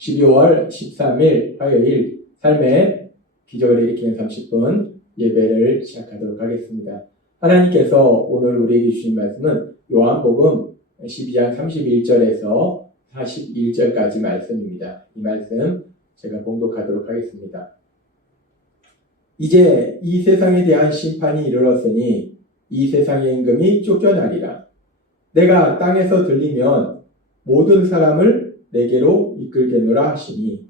12월 13일 화요일 삶의 기적을 일으키는 30분 예배를 시작하도록 하겠습니다. 하나님께서 오늘 우리에게 주신 말씀은 요한복음 12장 31절에서 41절까지 말씀입니다. 이 말씀 제가 봉독하도록 하겠습니다. 이제 이 세상에 대한 심판이 이르렀으니 이 세상의 임금이 쫓겨나리라. 내가 땅에서 들리면 모든 사람을 내게로 이끌겠노라 하시니,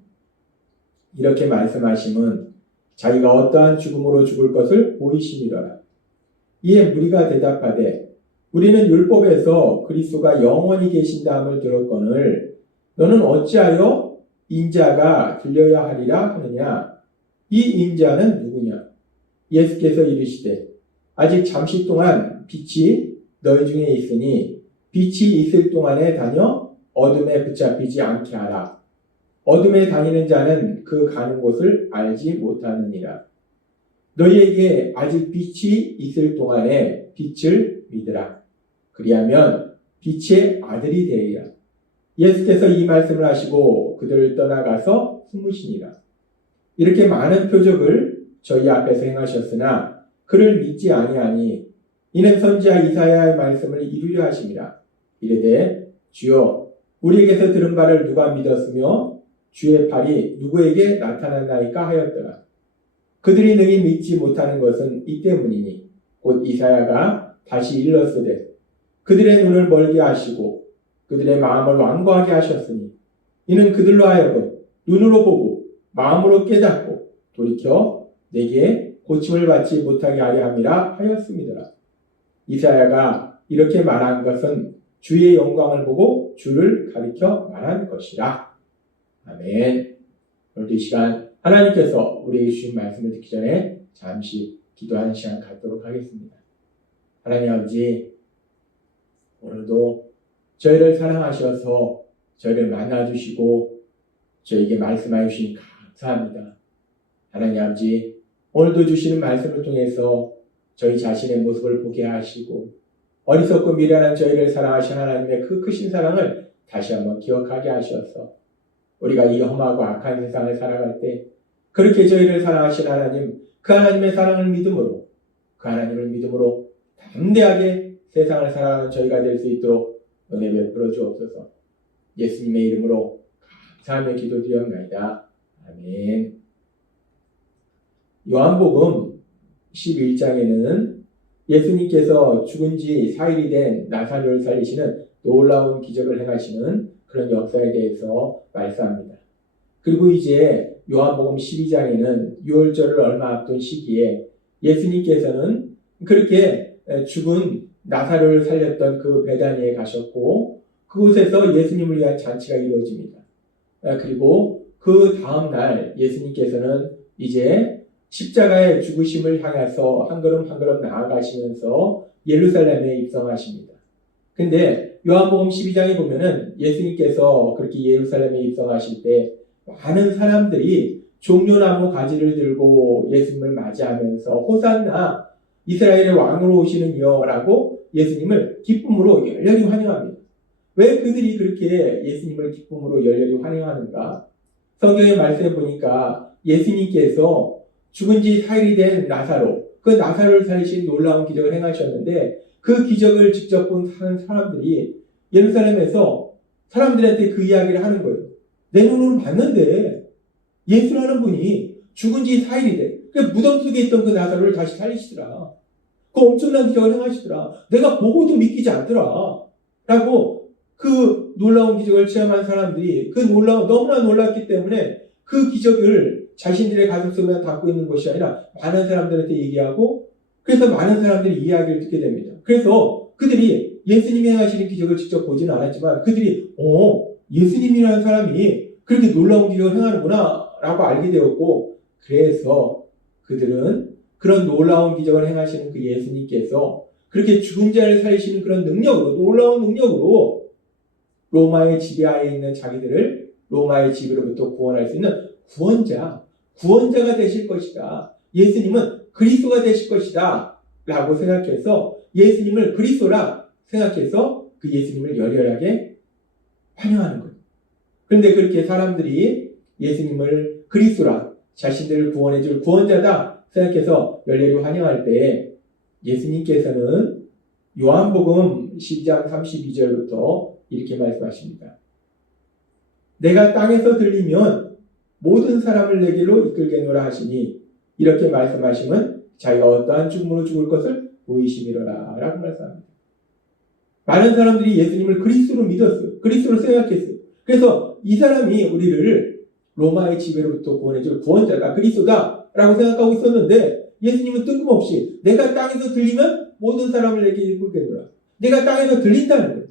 이렇게 말씀하심은 자기가 어떠한 죽음으로 죽을 것을 보이심이로라. 이에 무리가 대답하되 우리는 율법에서 그리스도가 영원히 계신다함을 들었거늘 너는 어찌하여 인자가 들려야 하리라 하느냐. 이 인자는 누구냐? 예수께서 이르시되 아직 잠시 동안 빛이 너희 중에 있으니 빛이 있을 동안에 다녀 어둠에 붙잡히지 않게 하라. 어둠에 다니는 자는 그 가는 곳을 알지 못하느니라. 너희에게 아직 빛이 있을 동안에 빛을 믿으라. 그리하면 빛의 아들이 되리라. 예수께서 이 말씀을 하시고 그들을 떠나가서 숨으시니라. 이렇게 많은 표적을 저희 앞에서 행하셨으나 그를 믿지 아니하니 이는 선지자 이사야의 말씀을 이루려 하심이라. 이르되 주여 우리에게서 들은 바를 누가 믿었으며 주의 팔이 누구에게 나타났나이까 하였더라. 그들이 능히 믿지 못하는 것은 이 때문이니 곧 이사야가 다시 일렀으되 그들의 눈을 멀게 하시고 그들의 마음을 완고하게 하셨으니 이는 그들로 하여금 눈으로 보고 마음으로 깨닫고 돌이켜 내게 고침을 받지 못하게 하려 함이라 하였음이더라. 이사야가 이렇게 말한 것은 주의 영광을 보고 주를 가리켜 말한 것이라. 아멘. 오늘도 이 시간 하나님께서 우리에게 주신 말씀을 듣기 전에 잠시 기도하는 시간 갖도록 하겠습니다. 하나님 아버지, 오늘도 저희를 사랑하셔서 저희를 만나주시고 저희에게 말씀하여 주시니 감사합니다. 하나님 아버지, 오늘도 주시는 말씀을 통해서 저희 자신의 모습을 보게 하시고 어리석고 미련한 저희를 사랑하신 하나님의 그 크신 사랑을 다시 한번 기억하게 하셔서 우리가 이 험하고 악한 세상을 살아갈 때 그렇게 저희를 사랑하신 하나님, 그 하나님의 사랑을 믿음으로, 그 하나님을 믿음으로 담대하게 세상을 살아가는 저희가 될 수 있도록 은혜 베풀어 주옵소서. 예수님의 이름으로 감사하며 기도드리옵나이다. 아멘. 요한복음 11장에는 예수님께서 죽은 지 4일이 된 나사로를 살리시는 놀라운 기적을 행하시는 그런 역사에 대해서 말씀합니다. 그리고 이제 요한복음 12장에는 유월절을 얼마 앞둔 시기에 예수님께서는 그렇게 죽은 나사로를 살렸던 그 베다니에 가셨고 그곳에서 예수님을 위한 잔치가 이루어집니다. 그리고 그 다음 날 예수님께서는 이제 십자가의 죽으심을 향해서 한 걸음 한 걸음 나아가시면서 예루살렘에 입성하십니다. 근데 요한복음 12장에 보면은 예수님께서 그렇게 예루살렘에 입성하실 때 많은 사람들이 종려나무 가지를 들고 예수님을 맞이하면서 호산나 이스라엘의 왕으로 오시는 이여라고 예수님을 기쁨으로 열렬히 환영합니다. 왜 그들이 그렇게 예수님을 기쁨으로 열렬히 환영하는가? 성경의 말씀에 보니까 예수님께서 죽은 지 4일이 된 나사로, 그 나사로를 살리신 놀라운 기적을 행하셨는데 그 기적을 직접 본 사람들이 예루살렘에서 사람들한테 그 이야기를 하는 거예요. 내 눈으로 봤는데 예수라는 분이 죽은 지 4일이 돼. 그 무덤 속에 있던 그 나사로를 다시 살리시더라. 그 엄청난 기적을 행하시더라. 내가 보고도 믿기지 않더라. 라고 그 놀라운 기적을 체험한 사람들이 너무나 놀랐기 때문에 그 기적을 자신들의 가슴속에 담고 있는 것이 아니라 많은 사람들한테 얘기하고 그래서 많은 사람들이 이야기를 듣게 됩니다. 그래서 그들이 예수님이 행하시는 기적을 직접 보지는 않았지만 그들이 예수님이라는 사람이 그렇게 놀라운 기적을 행하는구나 라고 알게 되었고 그래서 그들은 그런 놀라운 기적을 행하시는 그 예수님께서 그렇게 죽은 자를 살리시는 그런 능력으로 놀라운 능력으로 로마의 지배하에 있는 자기들을 로마의 지배로부터 구원할 수 있는 구원자가 되실 것이다. 예수님은 그리스도가 되실 것이다. 라고 생각해서 예수님을 그리스도라 생각해서 그 예수님을 열렬하게 환영하는 거예요. 그런데 그렇게 사람들이 예수님을 그리스도라, 자신들을 구원해줄 구원자다 생각해서 열렬히 환영할 때 예수님께서는 요한복음 12장 32절부터 이렇게 말씀하십니다. 내가 땅에서 들리면 모든 사람을 내게로 이끌게노라 하시니, 이렇게 말씀하시면 자기가 어떠한 죽음으로 죽을 것을 보이심이로라 라고 말씀합니다. 많은 사람들이 예수님을 그리스도로 믿었어요. 그리스도로 생각했어요. 그래서 이 사람이 우리를 로마의 지배로부터 구원해줄 구원자가 그리스도다 라고 생각하고 있었는데, 예수님은 뜬금없이 내가 땅에서 들리면 모든 사람을 내게 이끌게노라. 내가 땅에서 들린다는 거예요.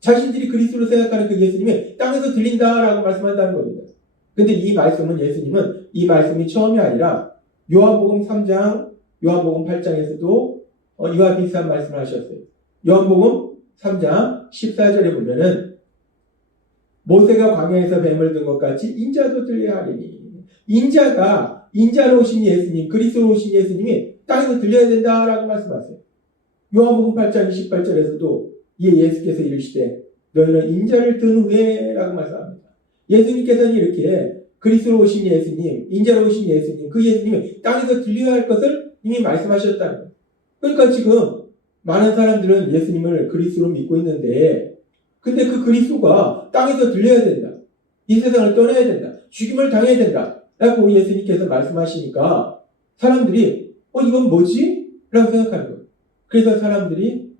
자신들이 그리스도로 생각하는 그 예수님이 땅에서 들린다라고 말씀한다는 겁니다. 근데 이 말씀은, 예수님은 이 말씀이 처음이 아니라 요한복음 3장, 요한복음 8장에서도 이와 비슷한 말씀을 하셨어요. 요한복음 3장 14절에 보면은 모세가 광야에서 뱀을 든 것 같이 인자도 들려야 하리니, 인자로 오신 예수님, 그리스도로 오신 예수님이 땅에서 들려야 된다라고 말씀하세요. 요한복음 8장 28절에서도 예수께서 이르시되 너희는 인자를 든 후에 라고 말씀합니다. 예수님께서는 이렇게 그리스도로 오신 예수님, 인자로 오신 예수님, 그 예수님이 땅에서 들려야 할 것을 이미 말씀하셨다는 거예요. 그러니까 지금 많은 사람들은 예수님을 그리스도로 믿고 있는데, 근데 그 그리스도가 땅에서 들려야 된다, 이 세상을 떠나야 된다, 죽임을 당해야 된다 라고 예수님께서 말씀하시니까 사람들이 이건 뭐지? 라고 생각하는 거예요. 그래서 사람들이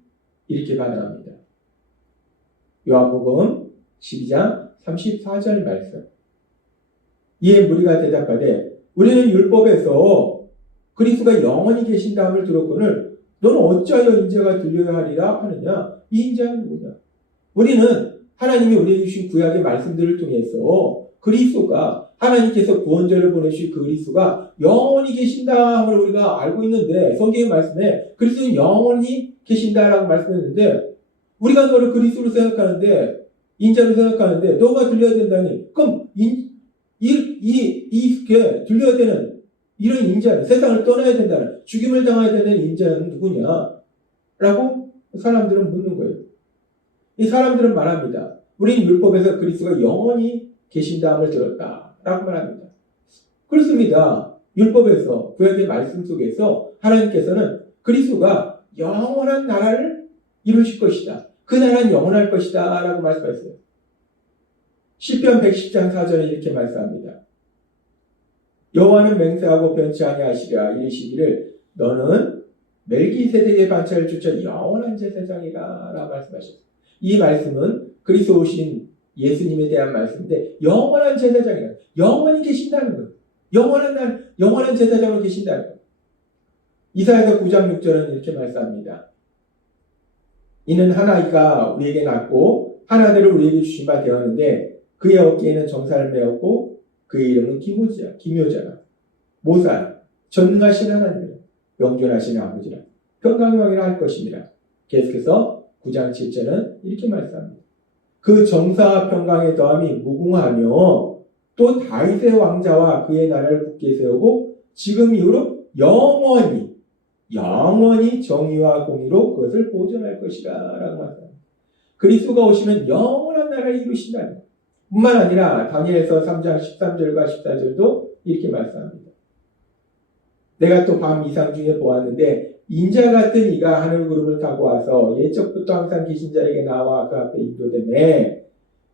이렇게 반응합니다. 요한복음 12장 34절 말씀. 이에 무리가 대답하되 우리는 율법에서 그리스도가 영원히 계신다함을 들었거늘 너는 어찌하여 인자가 들려야 하리라 하느냐? 이 인자는 누구냐? 우리는 하나님이 우리에게 주신 구약의 말씀들을 통해서 그리스도가, 하나님께서 구원자를 보내주신 그 그리스도가 영원히 계신다함을 우리가 알고 있는데, 성경의 말씀에 그리스도는 영원히 계신다라고 말씀했는데, 우리가 너를 그리스도로 생각하는데, 인자로 생각하는데 너가 들려야 된다니, 그럼 이게 들려야 되는 이런 인자는, 세상을 떠나야 된다는, 죽임을 당해야 되는 인자는 누구냐? 라고 사람들은 묻는 거예요. 이 사람들은 말합니다. 우리는 율법에서 그리스도가 영원히 계신다함을 들었다 라고 말합니다. 그렇습니다. 율법에서, 구약의 말씀 속에서 하나님께서는 그리스도가 영원한 나라를 이루실 것이다, 그 나라는 영원할 것이다 라고 말씀하셨어요. 시편 110장 4절에 이렇게 말씀합니다. 여호와는 맹세하고 변치 아니하시리라. 이르시기를 너는 멜기세덱의 반차를 쫓아 영원한 제사장이라 라고 말씀하셨어요. 이 말씀은 그리스도 오신 예수님에 대한 말씀인데, 영원한 제사장이라, 영원히 계신다는 거예요. 영원한 제사장으로 계신다는 거예요. 이사야서 9장 6절은 이렇게 말씀합니다. 이는 한 아이가 우리에게 낳고 한 아들을 우리에게 주신 바 되었는데 그의 어깨에는 정사를 메었고 그의 이름은 기묘자라, 모사라, 전능하신 하나님이라, 영존하신 아버지라, 평강의 왕이라 할 것입니다. 계속해서 9장 7절은 이렇게 말씀합니다. 그 정사와 평강의 더함이 무궁하며 또 다윗의 왕자와 그의 나라를 굳게 세우고 지금 이후로 영원히 정의와 공의로 그것을 보존할 것이다 라고 말합니다. 그리스도가 오시면 영원한 나라를 이루신다는 것 뿐만 아니라 다니엘서 3장 13절과 14절도 이렇게 말씀합니다. 내가 또 밤 이상 중에 보았는데 인자 같은 이가 하늘 구름을 타고 와서 옛적부터 항상 계신 자에게 나와 그 앞에 인도되매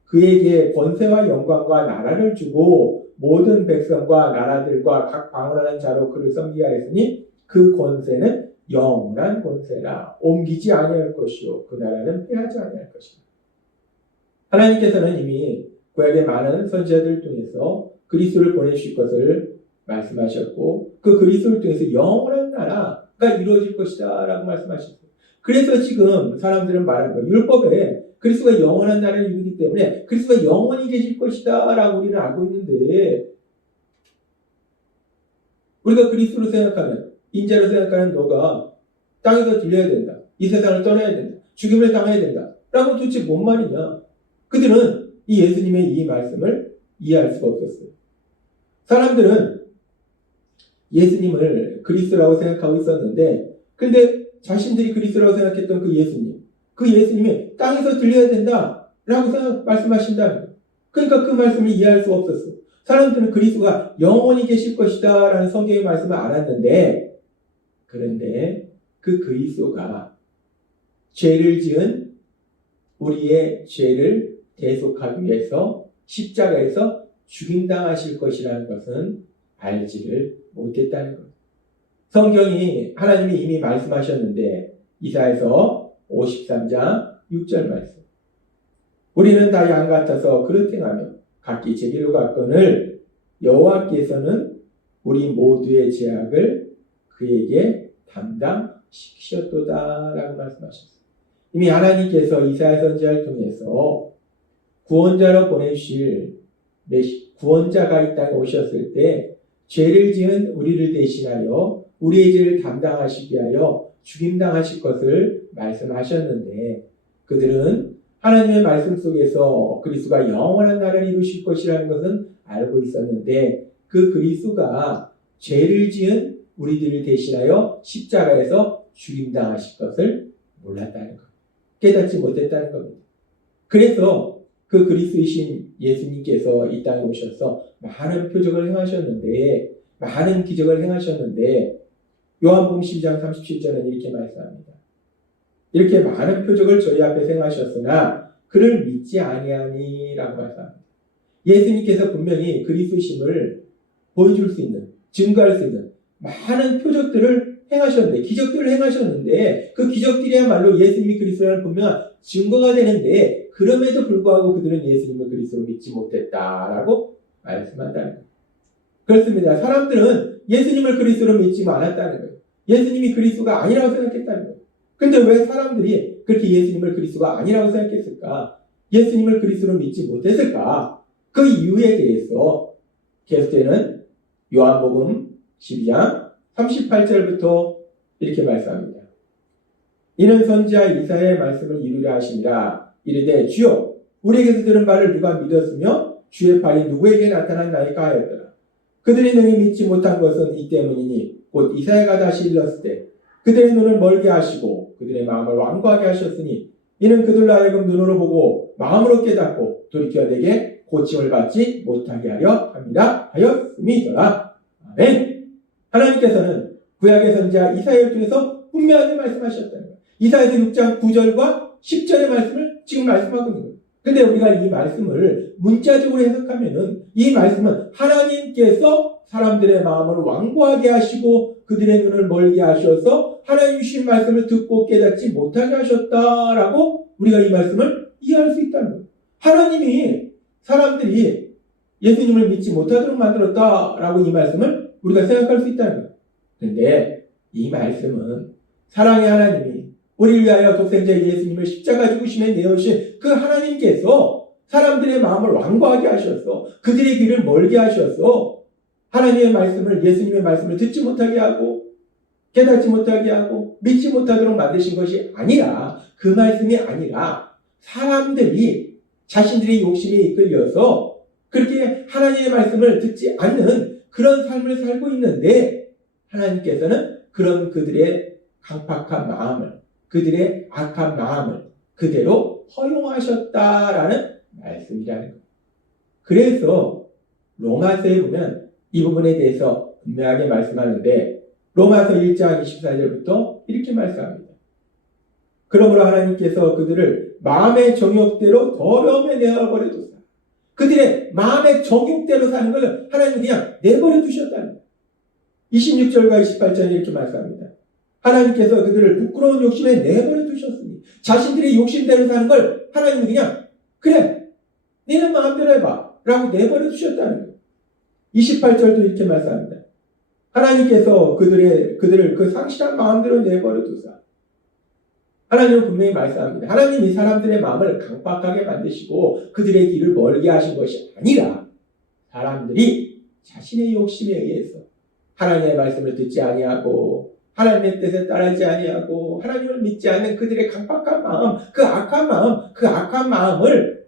그에게 권세와 영광과 나라를 주고 모든 백성과 나라들과 각 방언하는 자로 그를 섬기게 하였으니 그 권세는 영원한 권세라, 옮기지 아니할 것이요 그 나라는 패하지 아니할 것이다. 하나님께서는 이미 구약의 많은 선지자들을 통해서 그리스도를 보내주실 것을 말씀하셨고, 그 그리스도를 통해서 영원한 나라가 이루어질 것이다 라고 말씀하셨어요. 그래서 지금 사람들은 말하는 거예요. 율법에 그리스도가 영원한 나라를 이루기 때문에 그리스도가 영원히 계실 것이다 라고 우리는 알고 있는데, 우리가 그리스도로 생각하면, 인자로 생각하는 너가 땅에서 들려야 된다, 이 세상을 떠나야 된다, 죽임을 당해야 된다 라고 도대체 뭔 말이냐? 그들은 이 예수님의 이 말씀을 이해할 수가 없었어요. 사람들은 예수님을 그리스도라고 생각하고 있었는데, 근데 자신들이 그리스도라고 생각했던 그 예수님이 땅에서 들려야 된다 라고 말씀하신다는 거예요. 그러니까 그 말씀을 이해할 수 없었어. 사람들은 그리스도가 영원히 계실 것이다 라는 성경의 말씀을 알았는데, 그런데 그 그리스도가 죄를 지은 우리의 죄를 대속하기 위해서 십자가에서 죽임당하실 것이라는 것은 알지를 못했다는 것. 성경이 하나님이 이미 말씀하셨는데 이사야서 53장 6절 말씀. 우리는 다 양 같아서 그릇 행하며 각기 제 길로 갔거늘 여호와께서는 우리 모두의 죄악을 그에게 담당시키셨도다 라고 말씀하셨어요. 이미 하나님께서 이사야 선지자를 통해서 구원자로 보내주실 구원자가 이 땅에 오셨을 때 죄를 지은 우리를 대신하여 우리의 죄를 담당하시기 위하여 죽임당하실 것을 말씀하셨는데, 그들은 하나님의 말씀 속에서 그리스도가 영원한 나라를 이루실 것이라는 것은 알고 있었는데, 그 그리스도가 죄를 지은 우리들을 대신하여 십자가에서 죽임당하실 것을 몰랐다는 것, 깨닫지 못했다는 겁니다. 그래서 그 그리스도이신 예수님께서 이 땅에 오셔서 많은 표적을 행하셨는데, 많은 기적을 행하셨는데, 요한복음 12장 37절은 이렇게 말씀합니다. 이렇게 많은 표적을 저희 앞에 행하셨으나 그를 믿지 아니하니라고 말씀합니다. 예수님께서 분명히 그리스도심을 보여줄 수 있는, 증거할 수 있는 많은 표적들을 행하셨는데, 기적들을 행하셨는데, 그 기적들이야말로 예수님이 그리스도라는 분명한 증거가 되는데, 그럼에도 불구하고 그들은 예수님을 그리스도로 믿지 못했다라고 말씀한다는 거예요. 그렇습니다. 사람들은 예수님을 그리스도로 믿지 않았다는 거예요. 예수님이 그리스도가 아니라고 생각했다는 거예요. 근데 왜 사람들이 그렇게 예수님을 그리스도가 아니라고 생각했을까? 예수님을 그리스도로 믿지 못했을까? 그 이유에 대해서 계속되는 요한복음 12장 38절부터 이렇게 말씀합니다. 이는 선지자 이사야의 말씀을 이루려 하심이라. 이르되 주여 우리에게서 들은 바를 누가 믿었으며 주의 발이 누구에게 나타났나이까 하였더라. 그들이 능히 믿지 못한 것은 이 때문이니 곧 이사야가 다시 일렀을 때 그들의 눈을 멀게 하시고 그들의 마음을 완고하게 하셨으니 이는 그들로 하여금 눈으로 보고 마음으로 깨닫고 돌이켜 내게 고침을 받지 못하게 하려 합니다 하였음이더라. 아멘. 하나님께서는 구약의 선지자 이사야를 통해서 분명하게 말씀하셨다는 거예요. 이사야서 6장 9절과 10절의 말씀을 지금 말씀하고 있는 거예요. 근데 우리가 이 말씀을 문자적으로 해석하면은 이 말씀은 하나님께서 사람들의 마음을 완고하게 하시고 그들의 눈을 멀게 하셔서 하나님 주신 말씀을 듣고 깨닫지 못하게 하셨다라고 우리가 이 말씀을 이해할 수 있다는 거예요. 하나님이 사람들이 예수님을 믿지 못하도록 만들었다라고 이 말씀을 우리가 생각할 수 있다는 거예요. 그런데 이 말씀은 사랑의 하나님이 우리를 위하여 독생자 예수님을 십자가 죽으심에 내어주신 그 하나님께서 사람들의 마음을 완고하게 하셔서 그들의 귀를 멀게 하셔서 하나님의 말씀을, 예수님의 말씀을 듣지 못하게 하고 깨닫지 못하게 하고 믿지 못하도록 만드신 것이 아니라, 그 말씀이 아니라 사람들이 자신들의 욕심에 이끌려서 그렇게 하나님의 말씀을 듣지 않는 그런 삶을 살고 있는데, 하나님께서는 그런 그들의 강팍한 마음을, 그들의 악한 마음을 그대로 허용하셨다라는 말씀이라는 거예요. 그래서 로마서에 보면 이 부분에 대해서 분명하게 말씀하는데, 로마서 1장 24절부터 이렇게 말씀합니다. 그러므로 하나님께서 그들을 마음의 정욕대로 더러움에 내어버려 두사. 그들의 마음의 정욕대로 사는 걸 하나님은 그냥 내버려 두셨다는 거예요. 26절과 28절에 이렇게 말씀합니다. 하나님께서 그들을 부끄러운 욕심에 내버려 두셨으니 자신들의 욕심대로 사는 걸 하나님은 그냥 그래 너는 마음대로 해봐 라고 내버려 두셨다는 거예요. 28절도 이렇게 말씀합니다. 하나님께서 그들을 그 상실한 마음대로 내버려 두사. 하나님은 분명히 말씀합니다. 하나님이 사람들의 마음을 강박하게 만드시고 그들의 길을 멀게 하신 것이 아니라 사람들이 자신의 욕심에 의해서 하나님의 말씀을 듣지 아니하고 하나님의 뜻에 따르지 아니하고 하나님을 믿지 않는 그들의 강박한 마음, 그 악한 마음을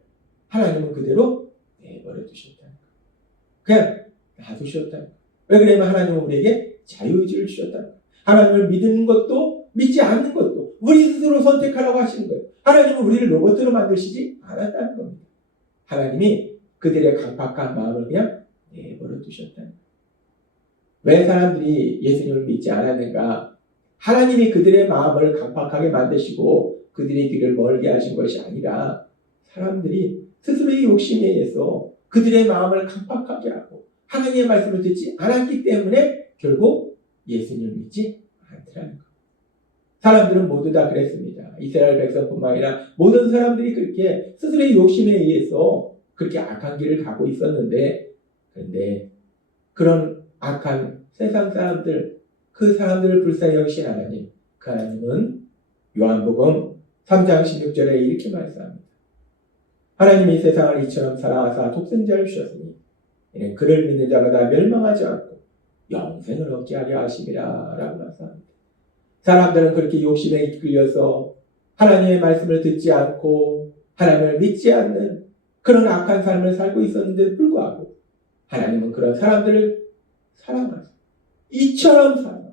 하나님은 그대로 내버려 두셨다는 거예요. 그냥 놔두셨다는 거예요. 왜 그러냐면 하나님은 우리에게 자유의지를 주셨다는 거예요. 하나님을 믿는 것도 믿지 않는 것도 우리 스스로 선택하라고 하시는 거예요. 하나님은 우리를 로봇으로 만드시지 않았다는 겁니다. 하나님이 그들의 강팍한 마음을 그냥 내버려 두셨다는 거예요. 왜 사람들이 예수님을 믿지 않았는가? 하나님이 그들의 마음을 강팍하게 만드시고 그들의 길을 멀게 하신 것이 아니라 사람들이 스스로의 욕심에 의해서 그들의 마음을 강팍하게 하고 하나님의 말씀을 듣지 않았기 때문에 결국 예수님을 믿지 않더라는 거예요. 사람들은 모두 다 그랬습니다. 이스라엘 백성뿐만 아니라 모든 사람들이 그렇게 스스로의 욕심에 의해서 그렇게 악한 길을 가고 있었는데, 그런데 그런 악한 세상 사람들, 그 사람들을 불쌍히 여기신 하나님, 그 하나님은 요한복음 3장 16절에 이렇게 말씀합니다. 하나님이 세상을 이처럼 사랑하사 독생자를 주셨으니 이는 그를 믿는 자마다 멸망하지 않고 영생을 얻게 하려 하심이라 라고 말씀합니다. 사람들은 그렇게 욕심에 이끌려서 하나님의 말씀을 듣지 않고 하나님을 믿지 않는 그런 악한 삶을 살고 있었는데도 불구하고 하나님은 그런 사람들을 사랑하사 이처럼 사랑하사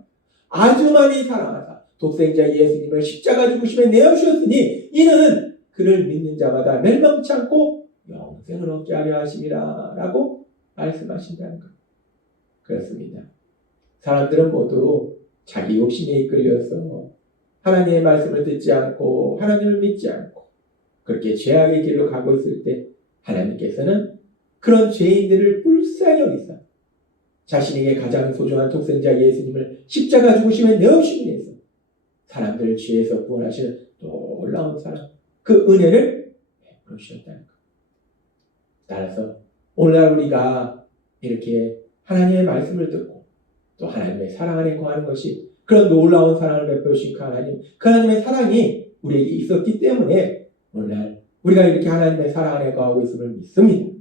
아주 많이 사랑하사 독생자 예수님을 십자가 죽으심에 내어주셨으니 이는 그를 믿는 자마다 멸망치 않고 영생을 얻게 하려 하심이라 라고 말씀하신다는 것. 그렇습니다. 사람들은 모두 자기 욕심에 이끌려서 하나님의 말씀을 듣지 않고 하나님을 믿지 않고 그렇게 죄악의 길로 가고 있을 때 하나님께서는 그런 죄인들을 불쌍히 여기사 자신에게 가장 소중한 독생자 예수님을 십자가 죽으심에 내어주시기 위해서 사람들을 죄에서 구원하시는 놀라운 사랑, 그 은혜를 베풀어 주셨다는 것. 따라서 오늘날 우리가 이렇게 하나님의 말씀을 듣고 또 하나님의 사랑 안에 거하는 것이 그런 놀라운 사랑을 베풀어 주신 그 하나님, 그 하나님의 사랑이 우리에게 있었기 때문에 오늘날 우리가 이렇게 하나님의 사랑 안에 거하고 있음을 믿습니다.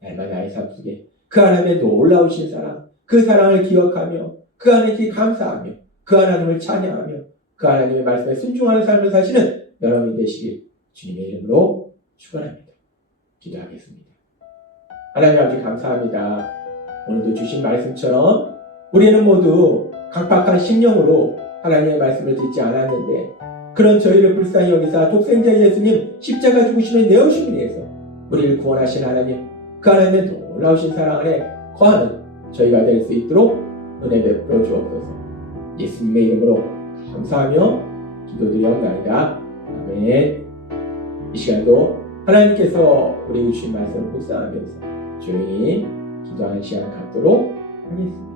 날마다의 삶 속에 그 하나님의 놀라우신 사랑, 그 사랑을 기억하며 그 하나님께 감사하며 그 하나님을 찬양하며 그 하나님의 말씀에 순종하는 삶을 사시는 여러분이 되시길 주님의 이름으로 축원합니다. 기도하겠습니다. 하나님 아버지 감사합니다. 오늘도 주신 말씀처럼 우리는 모두 각박한 심령으로 하나님의 말씀을 듣지 않았는데 그런 저희를 불쌍히 여기사 독생자 예수님 십자가 죽으심에 내어주시기 위해서 우리를 구원하신 하나님, 그 하나님의 놀라우신 사랑 안에 거하는 저희가 될 수 있도록 은혜 베풀어 주옵소서. 예수님의 이름으로 감사하며 기도드리옵나이다. 아멘. 이 시간도 하나님께서 우리에게 주신 말씀을 묵상하면서 조용히 기도하는 시간 갖도록 하겠습니다.